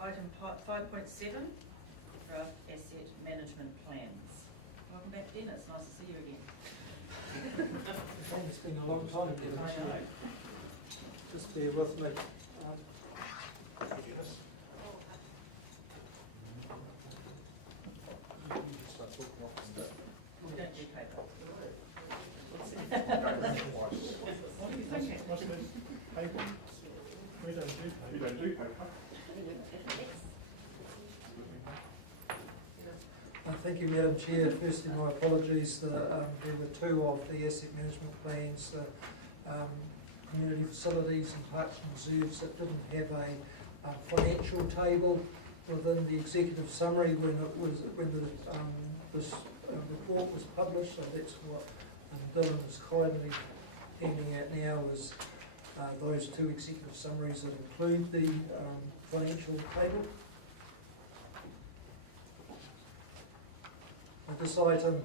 Item 5.7, draft asset management plans. Welcome back, Dennis. Nice to see you again. It's been a long time, I know. just bear with me. We don't do paper. What are you thinking? What's this? Paper? We don't do paper. We don't do paper. Thank you, Madam Chair. Firstly, my apologies. There were two of the asset management plans, community facilities and parks and reserves, that didn't have a financial table within the executive summary when this report was published. So that's what Dylan is kindly handing out now, is those two executive summaries that include the financial table. This item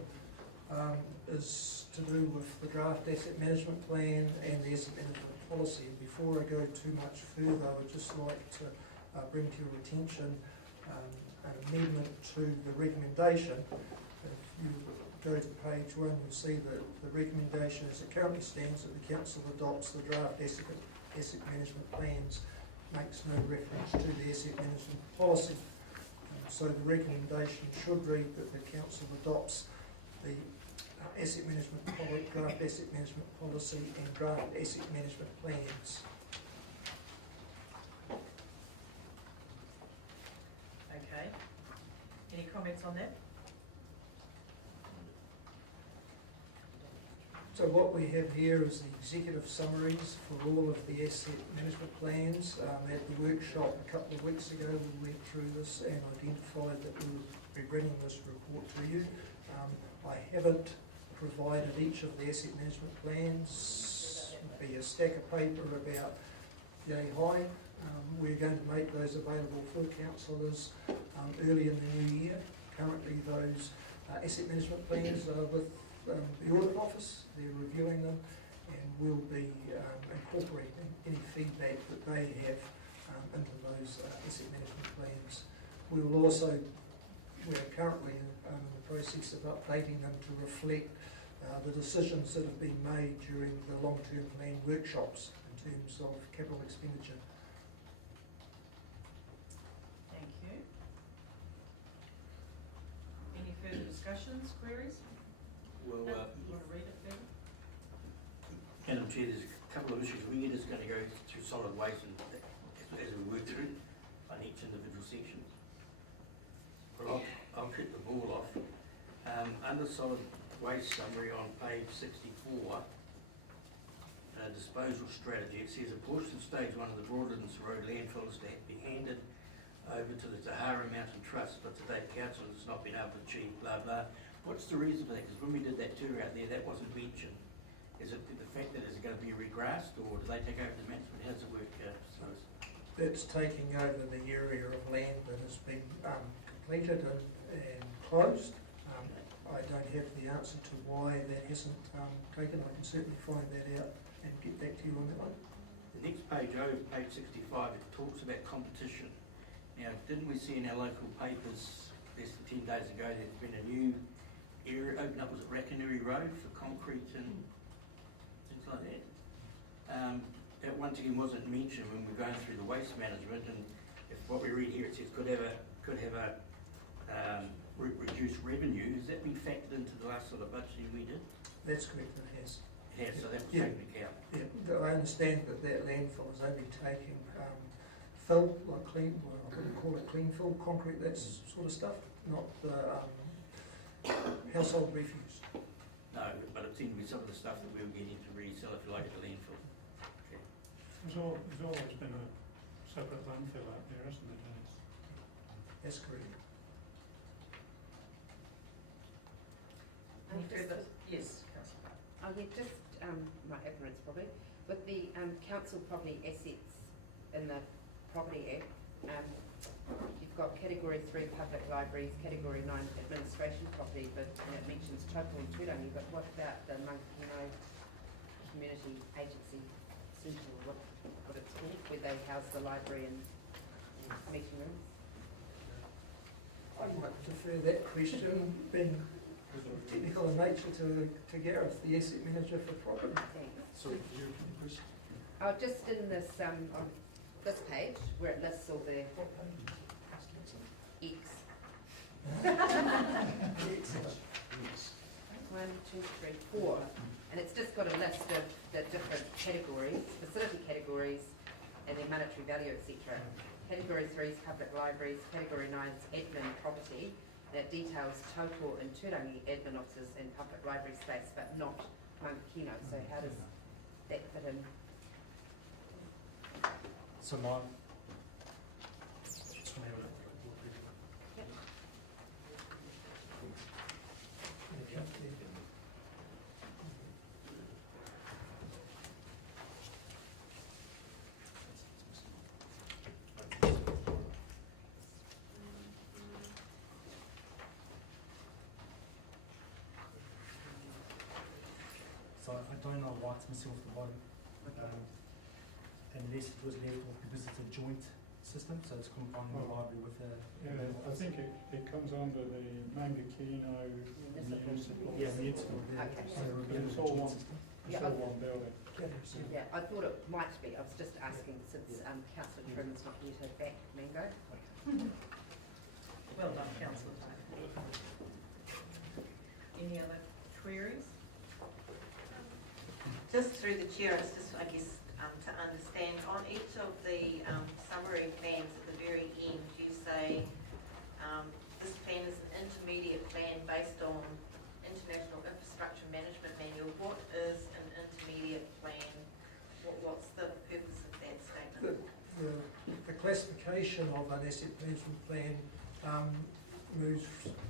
is to do with the draft asset management plan and the asset management policy. Before I go too much further, I would just like to bring to your attention an amendment to the recommendation. If you go to page 1, you'll see that the recommendation as it currently stands, that the council adopts the draft asset management plans, makes no reference to the asset management policy. So the recommendation should read that the council adopts the asset management draft asset management policy and draft asset management plans. Okay. Any comments on that? So what we have here is the executive summaries for all of the asset management plans. At the workshop a couple of weeks ago, we went through this and identified that we would be bringing this report to you. I haven't provided each of the asset management plans. It'd be a stack of paper about yay high. We're going to make those available for councillors early in the new year. Currently those asset management plans are with the Audit Office. They're reviewing them, and we'll be incorporating any feedback that they have into those asset management plans. We will also, we're currently in the process of updating them to reflect the decisions that have been made during the long-term plan workshops in terms of capital expenditure. Thank you. Any further discussions, queries? Well, You want to read it further? Madam Chair, there's a couple of issues. We're just going to go through solid waste and as we work through on each individual section. Well, I'll kick the ball off. Under solid waste summary on page 64, disposal strategy, it says a portion of stage 1 of the Broadlands Road landfill is to be handed over to the Tahara Mountain Trust, but to date council has not been able to achieve blah blah. What's the reason for that? Because when we did that tour out there, that wasn't mentioned. Is it the fact that it's going to be regrassed, or do they take over the management? How does it work? It's taking over the area of land that has been completed and closed. I don't have the answer to why that hasn't taken. I can certainly find that out and get back to you on that one. The next page over, page 65, it talks about competition. Now, didn't we see in our local papers less than 10 days ago there's been a new area opened up, was it Rakanuri Road, for concrete and things like that? That once again wasn't mentioned when we're going through the waste management, and if what we read here, it says could have a reduced revenue. Has that been factored into the last sort of budgeting we did? That's correct, it has. It has, so that was Yeah. taken into account. Yeah, I understand that that landfill is only taking fill, like clean, well, I wouldn't call it clean fill, concrete, that sort of stuff, not the household refuse. No, but it seemed to be some of the stuff that we were getting to resell, if you like, at the landfill. Okay. There's always been a separate landfill out there, hasn't it, Dennis? That's correct. Any further? Yes, Councillor. Oh yeah, just my ignorance probably. With the council property assets in the Property Act, you've got Category 3 public libraries, Category 9 administration property, but and it mentions Taupo and Turangi, but what about the Mangakino Community Agency Centre, what it's called, where they house the library and meeting rooms? I might defer that question, being technical in nature, to Gareth, the asset manager for property. Thanks. Sorry, did you repeat the question? Oh, just in this, on this page, where it lists all the X. Excellent. One, two, three, four. And it's just got a list of the different categories, facility categories, and their monetary value, etc. Category 3 is public libraries, Category 9 is admin property, and it details total and Turangi admin offices in public library space, but not Mangakino. So how does that fit in? So my, so I don't know why it's missing off the bottom. Unless it was left off because it's a joint system, so it's combining the library with the. Yeah, I think it comes under the Mangakino municipal. Yeah, municipal. Yeah. Okay. So we're But doing it's a all joint one. system. It's all one building. Yeah, I thought it might be. I was just asking since Councillor Trim's not here to back Mango. Well done, councillor. Any other queries? Just through the chair, it's just, I guess, to understand, on each of the summary plans at the very end, you say this plan is an intermediate plan based on International Infrastructure Management Manual. What is an intermediate plan? What's the purpose of that statement? The classification of an asset management plan moves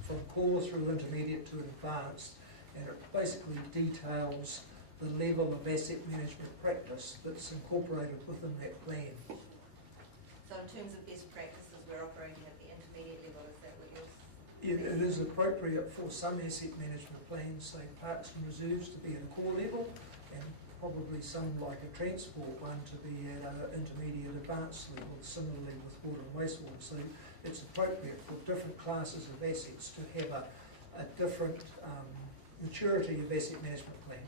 from core through intermediate to advanced, and it basically details the level of asset management practice that's incorporated within that plan. So in terms of best practices, we're operating at the intermediate level, is that what you're It is appropriate for some asset management plans, say parks and reserves, to be at a core level, and probably some like a transport one to be at an intermediate advanced level, similarly with water and wastewater. So it's appropriate for different classes of assets to have a different maturity of asset management plan.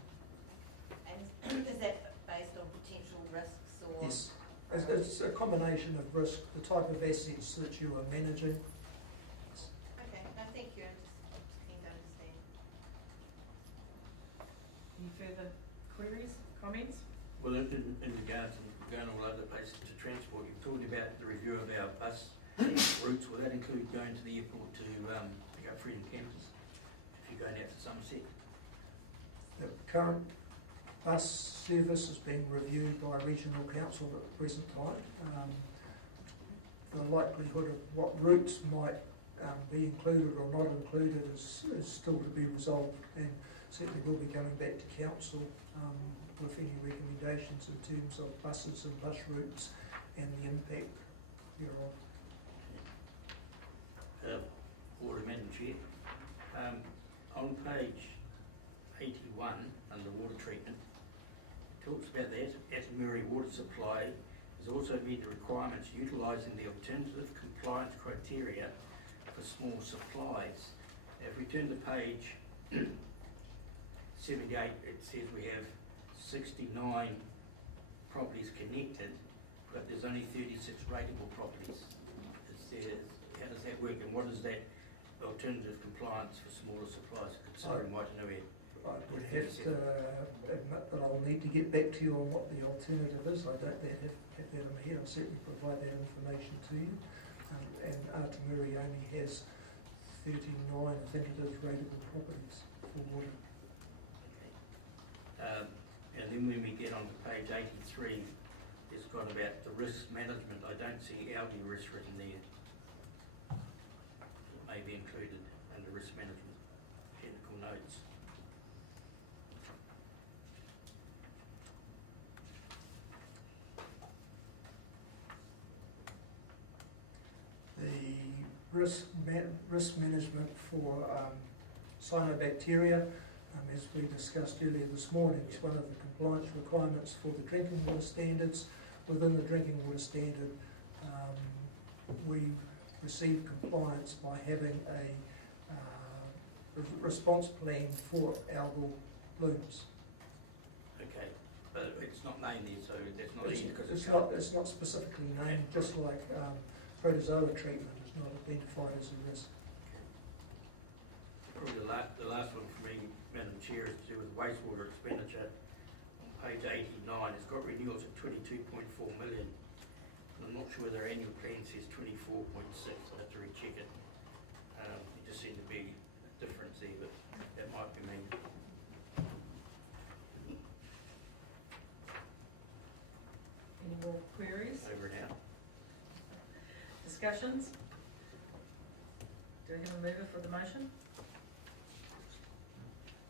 And is that based on potential risks or? Yes, it's a combination of risk, the type of assets that you are managing. Okay, no, thank you, I'm just keen to understand. Any further queries, comments? Well, in regards to going all over the place to transport, you're talking about the review of our bus routes. Will that include going to the airport to pick up Freedom Campers if you're going out to Somerset? The current bus service is being reviewed by regional council at the present time. The likelihood of what routes might be included or not included is still to be resolved, and certainly we'll be coming back to council with any recommendations in terms of buses and bus routes and the impact thereof. Order, Madam Chair. On page 81, under water treatment, it talks about that Atamuri water supply has also met the requirements utilising the alternative compliance criteria for small supplies. If we turn to page 78, it says we have 69 properties connected, but there's only 36 rateable properties. How does that work, and what is that alternative compliance for smaller supplies, considering Waitanui? I would have to admit that I'll need to get back to you on what the alternative is. I don't have that in my head. I'll certainly provide that information to you. And Atamuri only has 39, I think it is, rateable properties for water. And then when we get on to page 83, it's got about the risk management. I don't see Aldi risk written there. It may be included under risk management, technical notes. The risk management for cyanobacteria, as we discussed earlier this morning, is one of the compliance requirements for the drinking water standards. Within the drinking water standard, we received compliance by having a response plan for algal blooms. Okay, but it's not named there, so that's not It's, easy because it's not specifically named, just like protozoa treatment is not identified as a risk. Probably the last one for me, Madam Chair, is to do with wastewater expenditure. On page 89, it's got renewals at 22.4 million. And I'm not sure whether our annual plan says 24.6, I'll have to recheck it. It just seemed to be a difference there, but that might be me. Any more queries, Over and out. discussions? Do we have a mover for the motion?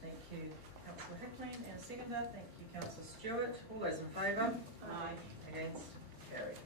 Thank you, councillor Hickling, and a seconder. Thank you, councillor Stewart. All those in favour? Aye. Against? Carried.